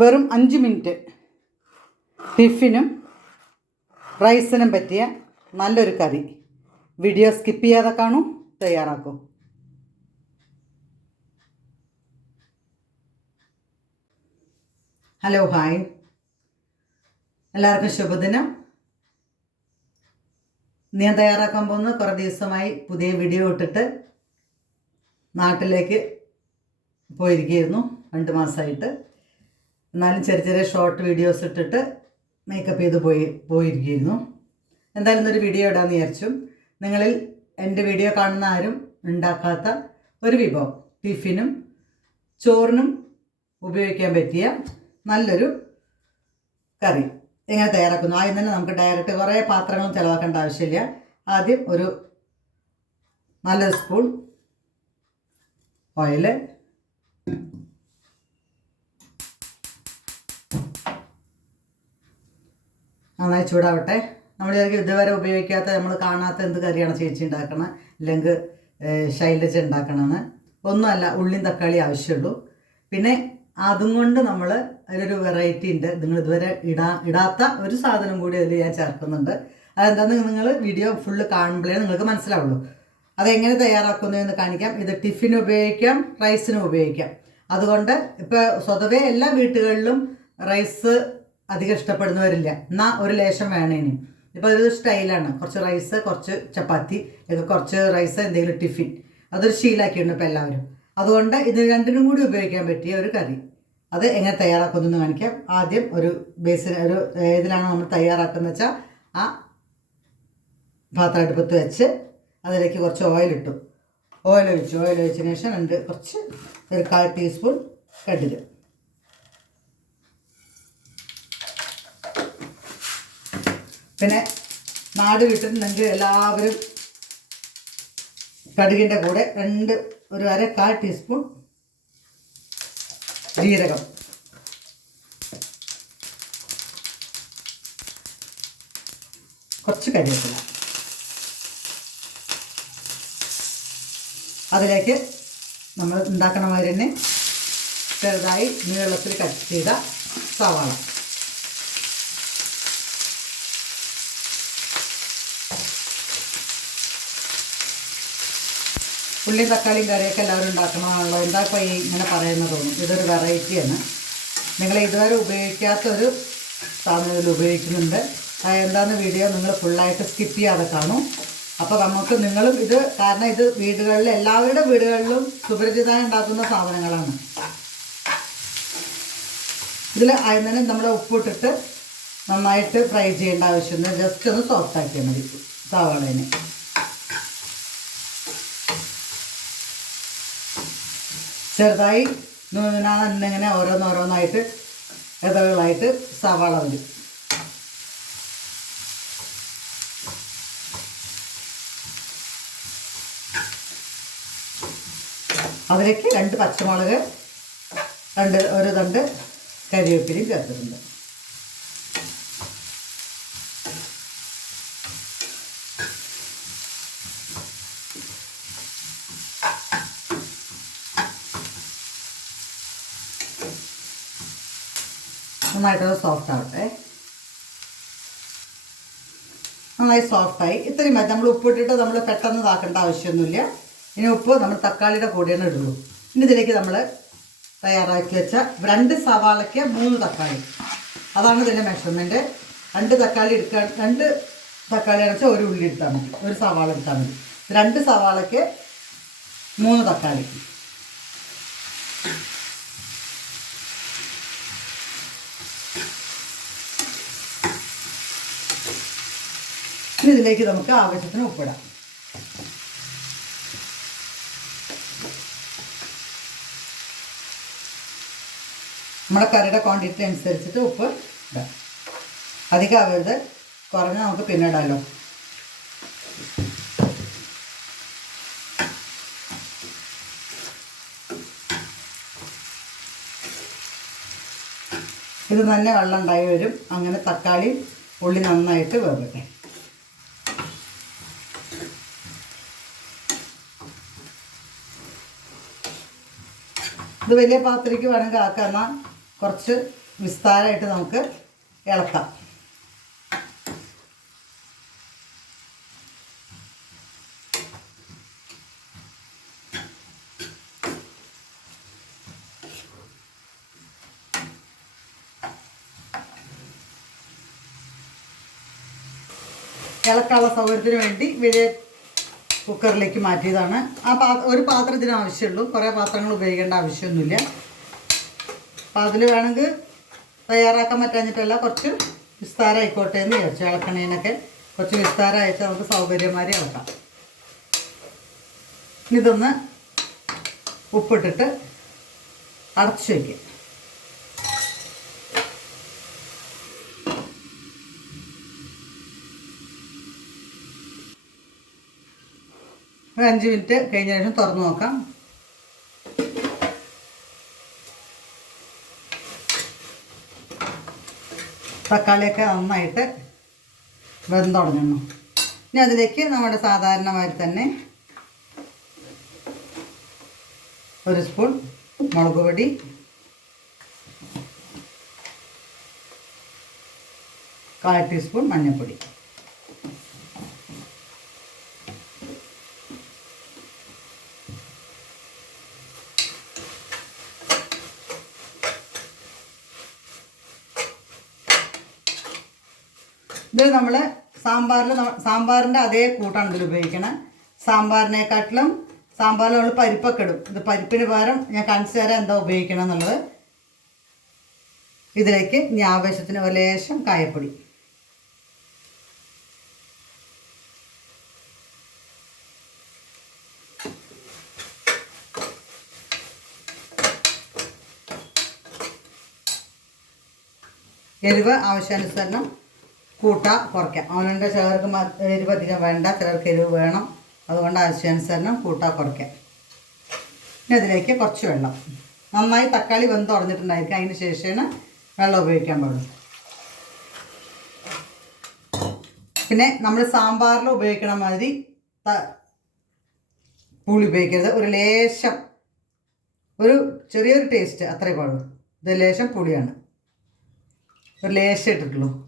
വെറും അഞ്ച് മിനിറ്റ് ടിഫിനും റൈസിനും പറ്റിയ നല്ലൊരു കറി. വീഡിയോ സ്കിപ്പ് ചെയ്യാതെ കാണും തയ്യാറാക്കും. Hello hi. എല്ലാവർക്കും ശുഭദിനം. ഞാൻ തയ്യാറാക്കാൻ പോകുന്നത് കുറേ ദിവസമായി പുതിയ വീഡിയോ ഇട്ടിട്ട് നാട്ടിലേക്ക് പോയിരിക്കുകയായിരുന്നു രണ്ട് മാസമായിട്ട്. എന്നാലും ചെറിയ ചെറിയ ഷോർട്ട് വീഡിയോസ് ഇട്ടിട്ട് മേക്കപ്പ് ചെയ്ത് പോയി പോയിരിക്കുന്നു. എന്തായാലും ഇന്നൊരു വീഡിയോ ഇടാമെന്ന് വിചാരിച്ചു. നിങ്ങളിൽ എന്റെ വീഡിയോ കാണുന്ന ആരും ഉണ്ടാക്കാത്ത ഒരു വിഭവം ടിഫിനും ചോറിനും ഉപയോഗിക്കാൻ പറ്റിയ നല്ലൊരു കറി. എങ്ങനെ തയ്യാറാക്കുന്നു? ആദ്യം തന്നെ നമുക്ക് ഡയറക്റ്റ് കുറേ പാത്രങ്ങളും ചിലവാക്കേണ്ട ആവശ്യമില്ല. ആദ്യം ഒരു നല്ലൊരു സ്പൂൺ ഓയിൽ നന്നായി ചൂടാവട്ടെ. നമ്മൾ ഇതുവരെ ഉപയോഗിക്കാത്ത നമ്മൾ കാണാത്ത എന്ത് കറിയാണ് ചേച്ചി ഉണ്ടാക്കണം? അല്ലെങ്കിൽ ശൈലജ ഉണ്ടാക്കണമെന്ന് ഒന്നുമല്ല ഉള്ളിയും തക്കാളി ആവശ്യമുള്ളൂ. പിന്നെ അതും കൊണ്ട് നമ്മൾ അതിലൊരു വെറൈറ്റി ഉണ്ട്. നിങ്ങൾ ഇതുവരെ ഇടാ ഇടാത്ത ഒരു സാധനം കൂടി അതിൽ ഞാൻ ചേർക്കുന്നുണ്ട്. അതെന്താണെന്ന് നിങ്ങൾ വീഡിയോ ഫുള്ള് കാണുമ്പോഴേ നിങ്ങൾക്ക് മനസ്സിലാവുള്ളൂ. അതെങ്ങനെ തയ്യാറാക്കുന്നു എന്ന് കാണിക്കാം. ഇത് ടിഫിന് ഉപയോഗിക്കാം റൈസിനും ഉപയോഗിക്കാം. അതുകൊണ്ട് ഇപ്പോൾ സ്വതവേ എല്ലാ വീട്ടുകളിലും റൈസ് അധികം ഇഷ്ടപ്പെടുന്നവരില്ല. എന്നാൽ ഒരു ലേശം വേണേനും. ഇപ്പോൾ അതൊരു സ്റ്റൈലാണ്. കുറച്ച് റൈസ് കുറച്ച് ചപ്പാത്തി ഒക്കെ കുറച്ച് റൈസ് എന്തെങ്കിലും ടിഫിൻ അതൊരു ശീലാക്കിയിട്ടുണ്ട് ഇപ്പോൾ എല്ലാവരും. അതുകൊണ്ട് ഇത് രണ്ടിനും കൂടി ഉപയോഗിക്കാൻ പറ്റിയ ഒരു കറി. അത് എങ്ങനെ തയ്യാറാക്കുന്നു എന്ന് കാണിക്കാം. ആദ്യം ഒരു ബേസിന് ഒരു ഏതിലാണ് നമ്മൾ തയ്യാറാക്കുന്നത് വെച്ചാൽ ആ പാത്രം അടുപ്പത്ത് വെച്ച് അതിലേക്ക് കുറച്ച് ഓയിൽ ഇട്ടു. ഓയിൽ ഒഴിച്ചു. ഓയിൽ ഒഴിച്ചതിന് ശേഷം രണ്ട് കുറച്ച് ഒരു കാൽ ടീസ്പൂൺ കടുക്. പിന്നെ നാട് കിട്ടുന്നെങ്കിൽ എല്ലാവരും കടുകിന്റെ കൂടെ രണ്ട് ഒരു അര കാൽ ടീസ്പൂൺ ജീരകം. കുറച്ച് കരിവേപ്പില അതിലേക്ക് നമ്മൾ ഉണ്ടാക്കണ തന്നെ ചെറുതായി നീളത്തിൽ കട്ട് ചെയ്ത സവാള. ഉള്ളിയും തക്കാളിയും കറിയൊക്കെ എല്ലാവരും ഉണ്ടാക്കണമാണല്ലോ. എന്താ ഇപ്പോൾ ഈ ഇങ്ങനെ പറയുന്നത് തോന്നും ഇതൊരു വെറൈറ്റിയാണ് നിങ്ങൾ ഇതുവരെ ഉപയോഗിക്കാത്തൊരു സാധനം ഇതിൽ ഉപയോഗിക്കുന്നുണ്ട്. എന്താണെന്ന് വീഡിയോ നിങ്ങൾ ഫുള്ളായിട്ട് സ്കിപ്പ് ചെയ്യാതെ കാണും. അപ്പോൾ നമുക്ക് നിങ്ങളും ഇത് കാരണം ഇത് വീടുകളിൽ എല്ലാവരുടെ വീടുകളിലും സുപരിചിതമായി ഉണ്ടാക്കുന്ന സാധനങ്ങളാണ്. ഇതിൽ ആദ്യം നമ്മുടെ ഉപ്പിട്ടിട്ട് നന്നായിട്ട് ഫ്രൈ ചെയ്യേണ്ട ആവശ്യമില്ല. ജസ്റ്റ് ഒന്ന് സോഫ്റ്റ് ആക്കിയാൽ മതി. സവാളേനെ ചെറുതായി ഇന്നിങ്ങനെ ഓരോന്നോരോന്നായിട്ട് ഇതകളായിട്ട് സവാള വരും. അതിലേക്ക് രണ്ട് പച്ചമുളക് രണ്ട് ഒരു തണ്ട് കരിവേപ്പിലയും ചേർത്തിട്ടുണ്ട്. നന്നായിട്ടത് സോഫ്റ്റ് ആവട്ടെ. നന്നായി സോഫ്റ്റായി ഇത്രയും മതി. നമ്മൾ ഉപ്പിട്ടിട്ട് നമ്മൾ പെട്ടെന്ന് ഇതാക്കേണ്ട ആവശ്യമൊന്നുമില്ല. ഇനി ഉപ്പ് നമ്മൾ തക്കാളിയുടെ കൂടെയാണ് ഇടുള്ളൂ. ഇനി ഇതിലേക്ക് നമ്മൾ തയ്യാറാക്കി വെച്ച രണ്ട് സവാളയ്ക്ക് മൂന്ന് തക്കാളി. അതാണ് ഇതിന്റെ മെഷർമെന്റ് രണ്ട് തക്കാളി എടുക്കാൻ രണ്ട് തക്കാളി അടച്ച ഒരു ഉള്ളി എടുത്താൽ മതി. ഒരു സവാള എടുത്താൽ മതി. രണ്ട് സവാളയ്ക്ക് മൂന്ന് തക്കാളി. ഇനി ഇതിലേക്ക് നമുക്ക് ആവശ്യത്തിന് ഉപ്പിടാം. നമ്മുടെ കറിയുടെ ക്വാണ്ടിറ്റി അനുസരിച്ചിട്ട് ഉപ്പ് ഇടാം. അധികം ആവരുത്. കുറഞ്ഞ് നമുക്ക് പിന്നെ ഇടാമല്ലോ ഇത് തന്നെ വെള്ളം ഉണ്ടായി വരും. അങ്ങനെ തക്കാളിയും ഉള്ളി നന്നായിട്ട് വേവട്ടെ. ഇത് വലിയ പാത്രയ്ക്ക് വേണമെങ്കിൽ ആക്കാം. എന്നാൽ കുറച്ച് വിസ്താരമായിട്ട് നമുക്ക് ഇളക്കാം. ഇളക്കാനുള്ള സൗകര്യത്തിന് വേണ്ടി വലിയ കുക്കറിലേക്ക് മാറ്റിയതാണ്. ആ പാ ഒരു പാത്രത്തിന് ആവശ്യമുള്ളൂ. കുറേ പാത്രങ്ങൾ ഉപയോഗിക്കേണ്ട ആവശ്യമൊന്നുമില്ല. അപ്പോൾ അതിൽ വേണമെങ്കിൽ തയ്യാറാക്കാൻ പറ്റാഞ്ഞിട്ടല്ല കുറച്ച് വിസ്താരമായിക്കോട്ടെ എന്ന് വിചാരിച്ചു. ഇളക്കണേനൊക്കെ കുറച്ച് വിസ്താരമായിട്ട് നമുക്ക് സൗകര്യമാരി ഇളക്കാം. ഇതൊന്ന് ഉപ്പിട്ടിട്ട് അടച്ചു വയ്ക്കും ഒരു അഞ്ച് മിനിറ്റ് കഴിഞ്ഞ ശേഷം തുറന്നു നോക്കാം. തക്കാളിയൊക്കെ നന്നായിട്ട് വെന്ത് തുടങ്ങുന്നു. ഇനി അതിലേക്ക് നമ്മുടെ സാധാരണമായി തന്നെ ഒരു സ്പൂൺ മുളക് പൊടി കാൽ ടീസ്പൂൺ മഞ്ഞൾപ്പൊടി. ഇത് നമ്മൾ സാമ്പാറിൽ സാമ്പാറിന്റെ അതേ കൂട്ടാണ് ഇതിൽ ഉപയോഗിക്കണം. സാമ്പാറിനെക്കാട്ടിലും സാമ്പാറിൽ നമ്മൾ പരിപ്പൊക്കെ ഇടും. ഇത് പരിപ്പിന് പകരം ഞാൻ കാണിച്ചു എന്താ ഉപയോഗിക്കണം എന്നുള്ളത് ഇതിലേക്ക് ഇനി ആവേശത്തിന് കായപ്പൊടി. എരിവ് ആവശ്യാനുസരണം കൂട്ടാ കുറയ്ക്കാം. അവനവന്റെ ചിലർക്ക് എരിവ് അധികം വേണ്ട ചിലർക്ക് എരിവ് വേണം. അതുകൊണ്ട് ആവശ്യാനുസരണം കൂട്ടാ കുറയ്ക്കാം. ഇനി അതിലേക്ക് കുറച്ച് വെള്ളം. നന്നായി തക്കാളി വെന്ത് ഉടഞ്ഞിട്ടുണ്ടായിരിക്കും. അതിന് ശേഷമാണ് വെള്ളം ഉപയോഗിക്കാൻ പാടുള്ളൂ. പിന്നെ നമ്മൾ സാമ്പാറിൽ ഉപയോഗിക്കണ മാതിരി പുളി ഉപയോഗിക്കരുത്. ഒരു ലേശം ഒരു ചെറിയൊരു ടേസ്റ്റ് അത്രേ പാടുള്ളൂ. ഇത് ലേശം പുളിയാണ്. ഒരു ലേശം ഇട്ടിട്ടുള്ളൂ.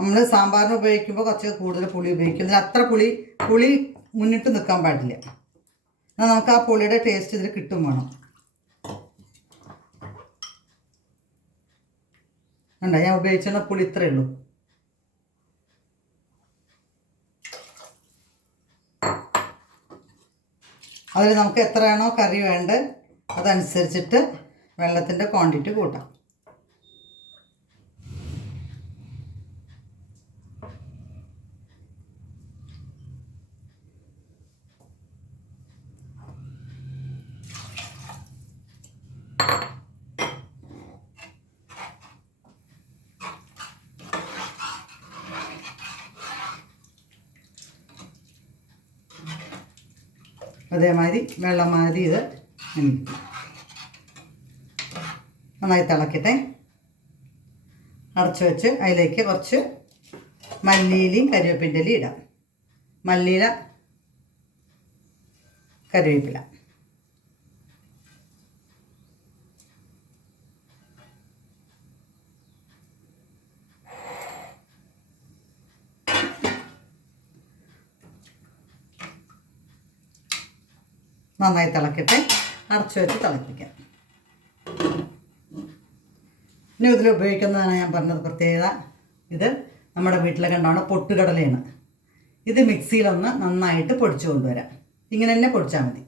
നമ്മൾ സാമ്പാറിന് ഉപയോഗിക്കുമ്പോൾ കുറച്ച് കൂടുതൽ പുളി ഉപയോഗിക്കും. ഇതിൽ അത്ര പുളി പുളി മുന്നിട്ട് നിൽക്കാൻ പാടില്ല. എന്നാൽ നമുക്ക് ആ പുളിയുടെ ടേസ്റ്റ് ഇതിൽ കിട്ടും വേണം. ഉണ്ടോ ഞാൻ ഉപയോഗിച്ചിരുന്ന പുളി ഇത്രയേ ഉള്ളൂ. അതിൽ നമുക്ക് എത്രയാണോ കറി വേണ്ടത് അതനുസരിച്ചിട്ട് വെള്ളത്തിന്റെ ക്വാണ്ടിറ്റി കൂട്ടാം. അതേമാതിരി വെള്ളം മാതിരി ഇത് നന്നായി തിളക്കട്ടെ. അടച്ചു വെച്ച് അതിലേക്ക് കുറച്ച് മല്ലിയിലയും കരിവേപ്പിന്റെ ഇലയും ഇടാം. മല്ലിയില കറിവേപ്പില നന്നായി തിളക്കട്ടെ. അടച്ചു വെച്ച് തിളപ്പിക്കാം. ഇനി ഇതിൽ ഉപയോഗിക്കുന്നതാണ് ഞാൻ പറഞ്ഞത് പ്രത്യേകത. ഇത് നമ്മുടെ വീട്ടിലെ കണ്ടാണ് പൊട്ടുകടലയാണ്. ഇത് മിക്സിയിലൊന്ന് നന്നായിട്ട് പൊടിച്ചു കൊണ്ടുവരാം. ഇങ്ങനെ തന്നെ പൊടിച്ചാൽ മതി.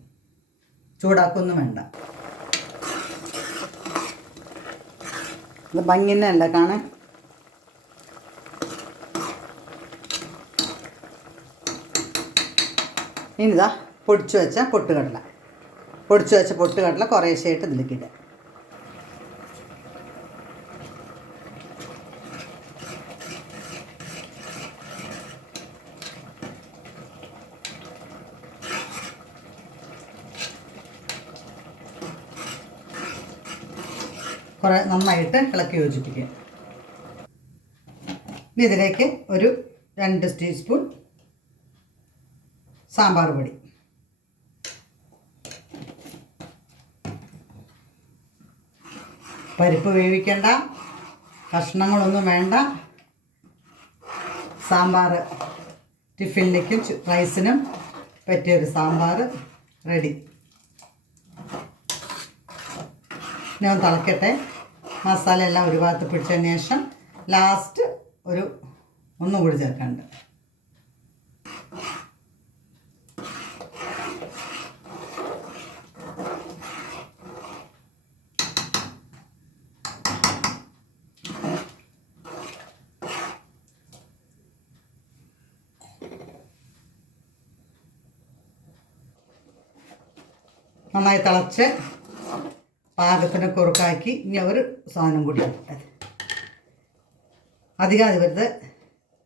ചൂടാക്കൊന്നും വേണ്ട. ഇത് ഭംഗി തന്നെ അല്ല കാണാൻ? ഇനിതാ പൊടിച്ചു വെച്ച പൊട്ടുകടല. പൊടിച്ചു വെച്ച പൊട്ടുകടല കുറേശ്ശായിട്ട് ഇതിലേക്ക് ഇടുക കുറേ നന്നായിട്ട് ഇളക്കി യോജിപ്പിക്കുക ഇനി ഇതിലേക്ക് ഒരു രണ്ട് ടീസ്പൂൺ സാമ്പാർ പൊടി. പരിപ്പ് വേവിക്കണ്ട കഷ്ണങ്ങളൊന്നും വേണ്ട. സാമ്പാർ ടിഫിനിലേക്കും റൈസിനും പറ്റിയൊരു സാമ്പാർ റെഡി. ഞാൻ തിളക്കട്ടെ. മസാല എല്ലാം ഒരു ഭാഗത്ത് പിടിച്ചതിന് ശേഷം ലാസ്റ്റ് ഒരു ഒന്നും കൂടി ചേർക്കാനുണ്ട്. നന്നായി തിളച്ച് പാകത്തിന് കുറുക്കാക്കി ഇനി ഒരു സാധനം കൂടി. അധികം അത് വരുത്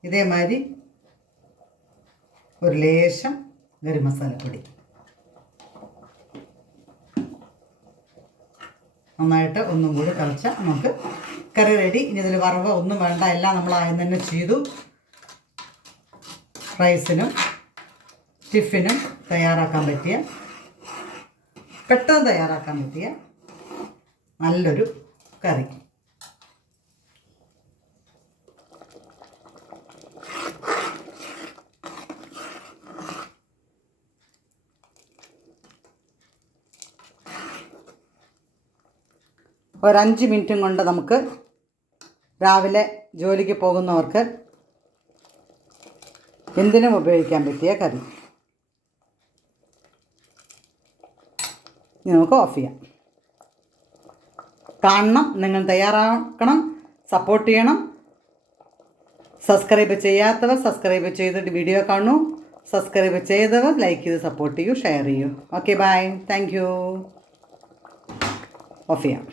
ഇതേമാതിരി ഒരു ലേശം ഗരം മസാലപ്പൊടി നന്നായിട്ട് ഒന്നും കൂടി തിളച്ച നമുക്ക് കറി റെഡി ഇനി ഇതിൽ വറവ് ഒന്നും വേണ്ട. എല്ലാം നമ്മൾ ആദ്യം തന്നെ ചെയ്തു. റൈസിനും ടിഫിനും തയ്യാറാക്കാൻ പറ്റിയ പെട്ടെന്ന് തയ്യാറാക്കാൻ പറ്റിയ നല്ലൊരു കറി. ഒരഞ്ച് മിനിറ്റും കൊണ്ട് നമുക്ക് രാവിലെ ജോലിക്ക് പോകുന്നവർക്ക് എന്തിനും ഉപയോഗിക്കാൻ പറ്റിയ കറി. ഇനി നമുക്ക് ഓഫ് ചെയ്യാം. കാണണം നിങ്ങൾ തയ്യാറാക്കണം സപ്പോർട്ട് ചെയ്യണം. സബ്സ്ക്രൈബ് ചെയ്യാത്തവർ സബ്സ്ക്രൈബ് ചെയ്തിട്ട് വീഡിയോ കാണൂ. സബ്സ്ക്രൈബ് ചെയ്തവർ ലൈക്ക് ചെയ്ത് സപ്പോർട്ട് ചെയ്യൂ ഷെയർ ചെയ്യൂ. Okay bye thank you off ചെയ്യാം.